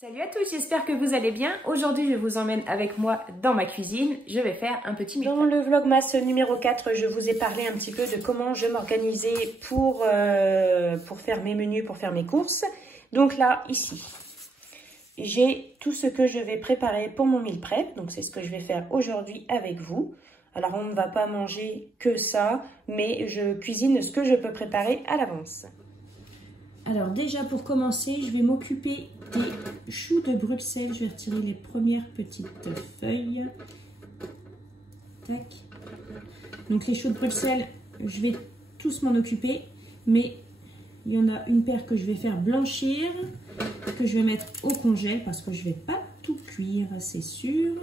Salut à tous, j'espère que vous allez bien. Aujourd'hui, je vous emmène avec moi dans ma cuisine. Je vais faire un petit meal prep. Dans le vlogmas numéro 4, je vous ai parlé un petit peu de comment je m'organisais pour faire mes menus, pour faire mes courses. Donc là, ici, j'ai tout ce que je vais préparer pour mon meal prep. Donc c'est ce que je vais faire aujourd'hui avec vous. Alors on ne va pas manger que ça, mais je cuisine ce que je peux préparer à l'avance. Alors déjà pour commencer, je vais m'occuper des choux de Bruxelles. Je vais retirer les premières petites feuilles. Tac. Donc les choux de Bruxelles, je vais tous m'en occuper. Mais il y en a une paire que je vais faire blanchir, que je vais mettre au congèle parce que je ne vais pas tout cuire, c'est sûr.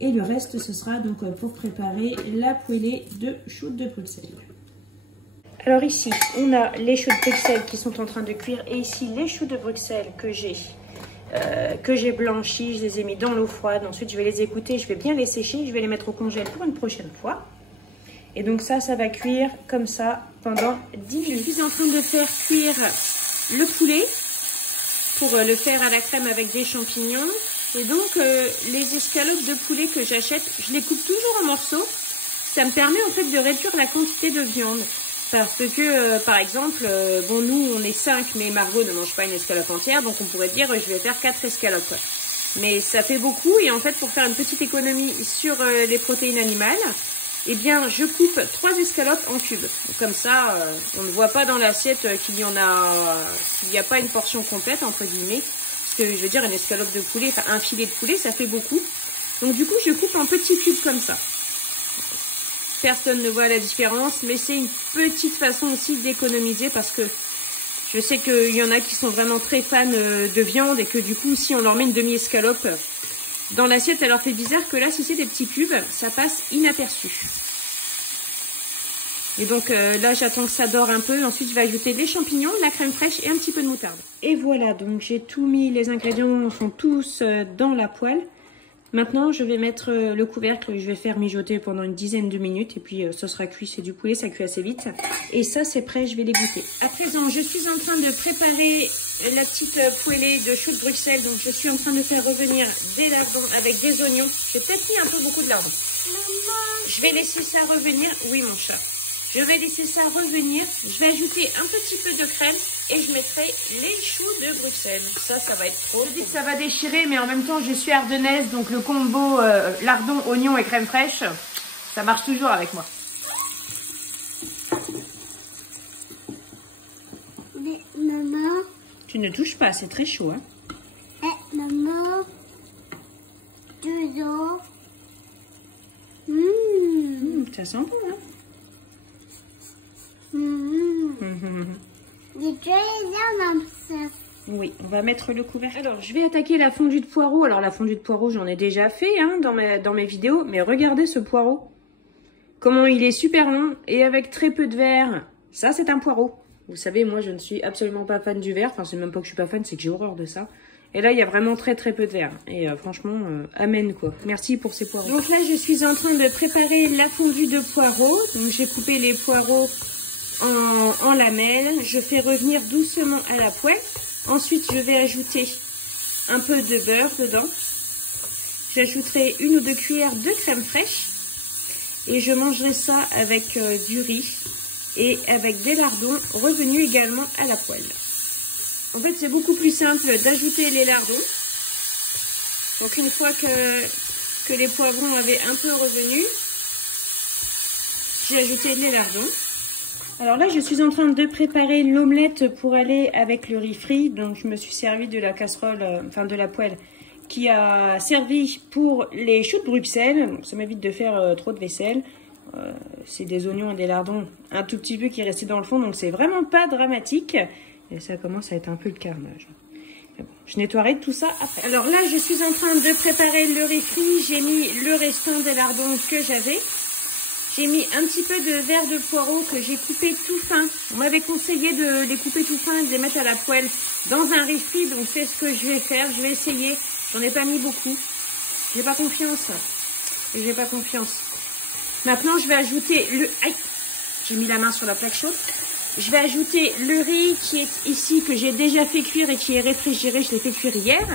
Et le reste, ce sera donc pour préparer la poêlée de choux de Bruxelles. Alors ici, on a les choux de Bruxelles qui sont en train de cuire. Et ici, les choux de Bruxelles que j'ai blanchis. Je les ai mis dans l'eau froide. Ensuite, je vais les égoutter. Je vais bien les sécher. Je vais les mettre au congèle pour une prochaine fois. Et donc ça va cuire comme ça pendant 10 minutes. Je suis en train de faire cuire le poulet pour le faire à la crème avec des champignons. Et donc, les escalopes de poulet que j'achète, je les coupe toujours en morceaux. Ça me permet en fait de réduire la quantité de viande. Parce que, par exemple, bon, nous, on est 5, mais Margot ne mange pas une escalope entière. Donc, on pourrait dire, je vais faire 4 escalopes. Mais ça fait beaucoup. Et en fait, pour faire une petite économie sur les protéines animales, eh bien, je coupe 3 escalopes en cubes. Donc, comme ça, on ne voit pas dans l'assiette qu'il n'y a pas une portion complète, entre guillemets. Parce que, je veux dire, une escalope de poulet, enfin, un filet de poulet, ça fait beaucoup. Donc, du coup, je coupe en petits cubes comme ça. Personne ne voit la différence, mais c'est une petite façon aussi d'économiser parce que je sais qu'il y en a qui sont vraiment très fans de viande et que du coup, si on leur met une demi-escalope dans l'assiette, ça leur fait bizarre que là, si c'est des petits cubes, ça passe inaperçu. Et donc là, j'attends que ça dore un peu. Ensuite, je vais ajouter les champignons, la crème fraîche et un petit peu de moutarde. Et voilà, donc j'ai tout mis, les ingrédients sont tous dans la poêle. Maintenant, je vais mettre le couvercle, je vais faire mijoter pendant une dizaine de minutes et puis ça sera cuit, c'est du poulet, ça cuit assez vite. Et ça, c'est prêt, je vais l'égoutter. À présent, je suis en train de préparer la petite poêlée de choux de Bruxelles. Donc, je suis en train de faire revenir des lardons avec des oignons. J'ai peut-être mis un peu beaucoup de lardons. Maman, je vais laisser ça revenir. Oui, mon chat. Je vais laisser ça revenir. Je vais ajouter un petit peu de crème et je mettrai les choux de Bruxelles. Ça va être trop. Je dis que ça va déchirer, mais en même temps, je suis ardennaise, donc le combo lardon, oignon et crème fraîche, ça marche toujours avec moi. Mais maman. Tu ne touches pas, c'est très chaud, hein. Maman. Toujours. Ça sent bon, hein. Oui, on va mettre le couvercle. Alors, je vais attaquer la fondue de poireaux. Alors, la fondue de poireaux, j'en ai déjà fait hein, dans mes vidéos. Mais regardez ce poireau. Comment il est super long et avec très peu de verre. Ça, c'est un poireau. Vous savez, moi, je ne suis absolument pas fan du verre. Enfin, c'est même pas que je suis pas fan, c'est que j'ai horreur de ça. Et là, il y a vraiment très peu de verre. Et franchement, amen quoi. Merci pour ces poireaux. Donc là, je suis en train de préparer la fondue de poireaux. Donc, j'ai coupé les poireaux en lamelles. Je fais revenir doucement à la poêle. Ensuite, je vais ajouter un peu de beurre dedans. J'ajouterai 1 ou 2 cuillères de crème fraîche. Et je mangerai ça avec du riz et avec des lardons revenus également à la poêle. En fait, c'est beaucoup plus simple d'ajouter les lardons. Donc, une fois que les poivrons avaient un peu revenu, j'ai ajouté les lardons. Alors là, je suis en train de préparer l'omelette pour aller avec le riz frit. Donc, je me suis servi de la casserole, enfin de la poêle, qui a servi pour les choux de Bruxelles. Ça m'évite de faire trop de vaisselle. C'est des oignons et des lardons un tout petit peu qui restaient dans le fond. Donc, c'est vraiment pas dramatique. Et ça commence à être un peu le carnage. Mais bon, je nettoierai tout ça après. Alors là, je suis en train de préparer le riz frit. J'ai mis le restant des lardons que j'avais. J'ai mis un petit peu de verre de poireaux que j'ai coupé tout fin. On m'avait conseillé de les couper tout fin et de les mettre à la poêle dans un riz frit. Donc c'est ce que je vais faire. Je vais essayer. J'en ai pas mis beaucoup. J'ai pas confiance. Et j'ai pas confiance. Maintenant, je vais ajouter le... Aïe! J'ai mis la main sur la plaque chaude. je vais ajouter le riz qui est ici, que j'ai déjà fait cuire et qui est réfrigéré. Je l'ai fait cuire hier.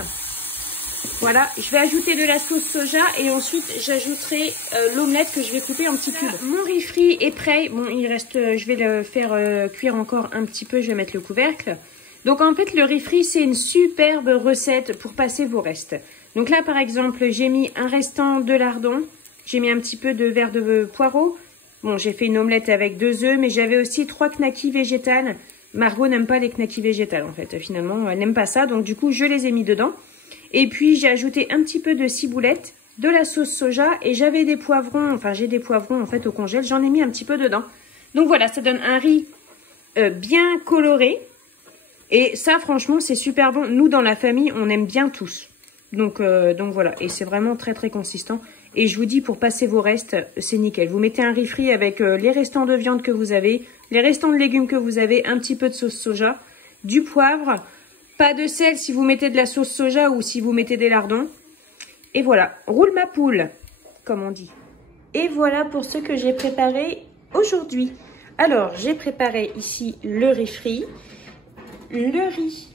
Voilà, je vais ajouter de la sauce soja et ensuite j'ajouterai l'omelette que je vais couper en petits cubes. Mon riz frit est prêt. Bon, il reste, je vais le faire cuire encore un petit peu. Je vais mettre le couvercle. Donc en fait, le riz frit, c'est une superbe recette pour passer vos restes. Donc là, par exemple, j'ai mis un restant de lardon. J'ai mis un petit peu de verre de poireau. Bon, j'ai fait une omelette avec 2 œufs, mais j'avais aussi 3 knackis végétales. Margot n'aime pas les knackis végétales, en fait. Finalement, elle n'aime pas ça. Donc du coup, je les ai mis dedans. Et puis, j'ai ajouté un petit peu de ciboulette, de la sauce soja. Et j'avais des poivrons, enfin, j'ai des poivrons, en fait, au congèle. J'en ai mis un petit peu dedans. Donc voilà, ça donne un riz bien coloré. Et ça, franchement, c'est super bon. Nous, dans la famille, on aime bien tous. Donc voilà. Et c'est vraiment très, très consistant. Et je vous dis, pour passer vos restes, c'est nickel. Vous mettez un riz frit avec les restants de viande que vous avez, les restants de légumes que vous avez, un petit peu de sauce soja, du poivre, pas de sel si vous mettez de la sauce soja ou si vous mettez des lardons. Et voilà. Roule ma poule, comme on dit. Et voilà pour ce que j'ai préparé aujourd'hui. Alors, j'ai préparé ici le riz frit. Le riz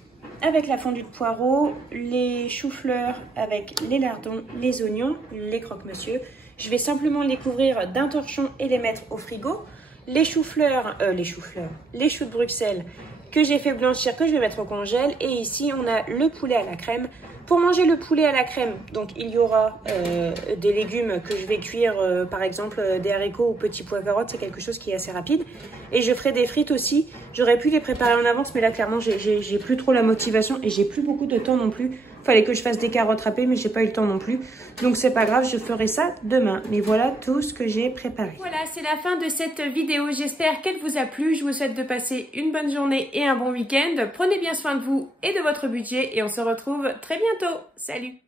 avec la fondue de poireau, les choux-fleurs avec les lardons, les oignons, les croque-monsieur. Je vais simplement les couvrir d'un torchon et les mettre au frigo. Les choux-fleurs, les choux de Bruxelles que j'ai fait blanchir, que je vais mettre au congèle. Et ici, on a le poulet à la crème. Pour manger le poulet à la crème, donc il y aura des légumes que je vais cuire, par exemple des haricots ou petits pois carottes, c'est quelque chose qui est assez rapide. Et je ferai des frites aussi. J'aurais pu les préparer en avance, mais là clairement j'ai plus trop la motivation et j'ai plus beaucoup de temps non plus. Fallait que je fasse des carottes râpées, mais j'ai pas eu le temps non plus. Donc c'est pas grave, je ferai ça demain. Mais voilà tout ce que j'ai préparé. Voilà, c'est la fin de cette vidéo. J'espère qu'elle vous a plu. Je vous souhaite de passer une bonne journée et un bon week-end. Prenez bien soin de vous et de votre budget et on se retrouve très bientôt. Salut!